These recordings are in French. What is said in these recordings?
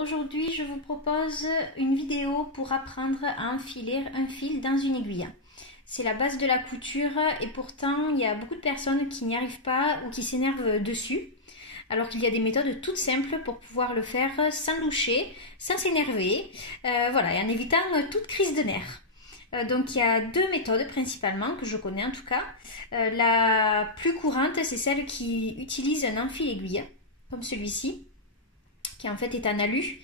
Aujourd'hui je vous propose une vidéo pour apprendre à enfiler un fil dans une aiguille. C'est la base de la couture et pourtant il y a beaucoup de personnes qui n'y arrivent pas ou qui s'énervent dessus. Alors qu'il y a des méthodes toutes simples pour pouvoir le faire sans loucher, sans s'énerver, voilà, et en évitant toute crise de nerfs. Donc il y a deux méthodes principalement, que je connais en tout cas. La plus courante, c'est celle qui utilise un enfile-aiguille, comme celui-ci, qui en fait est en alu.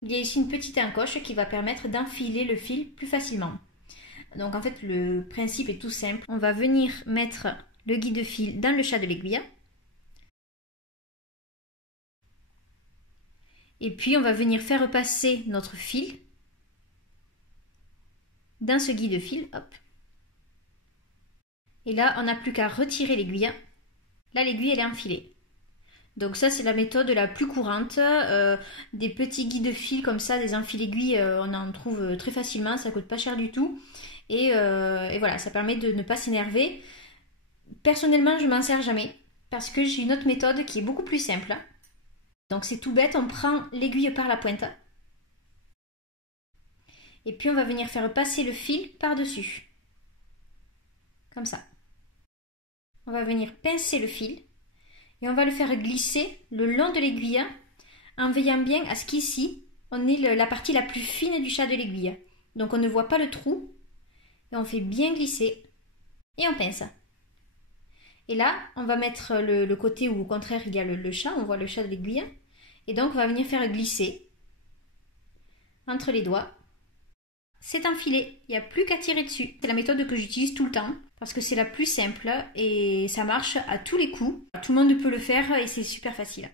Il y a ici une petite encoche qui va permettre d'enfiler le fil plus facilement. Donc en fait le principe est tout simple. On va venir mettre le guide-fil dans le chat de l'aiguille. Et puis on va venir faire passer notre fil dans ce guide-fil. Hop. Et là on n'a plus qu'à retirer l'aiguille. Là l'aiguille elle est enfilée. Donc ça c'est la méthode la plus courante. Des petits guides-fils comme ça, des enfile-aiguilles, on en trouve très facilement, ça coûte pas cher du tout. Et voilà, ça permet de ne pas s'énerver. Personnellement je m'en sers jamais parce que j'ai une autre méthode qui est beaucoup plus simple. Donc c'est tout bête, on prend l'aiguille par la pointe. Et puis on va venir faire passer le fil par-dessus. Comme ça. On va venir pincer le fil. Et on va le faire glisser le long de l'aiguille en veillant bien à ce qu'ici, on ait la partie la plus fine du chat de l'aiguille. Donc on ne voit pas le trou. Et on fait bien glisser. Et on pince. Et là, on va mettre le côté où au contraire il y a le chat, on voit le chat de l'aiguille. Et donc on va venir faire glisser entre les doigts. C'est enfilé, il n'y a plus qu'à tirer dessus. C'est la méthode que j'utilise tout le temps parce que c'est la plus simple et ça marche à tous les coups. Tout le monde peut le faire et c'est super facile.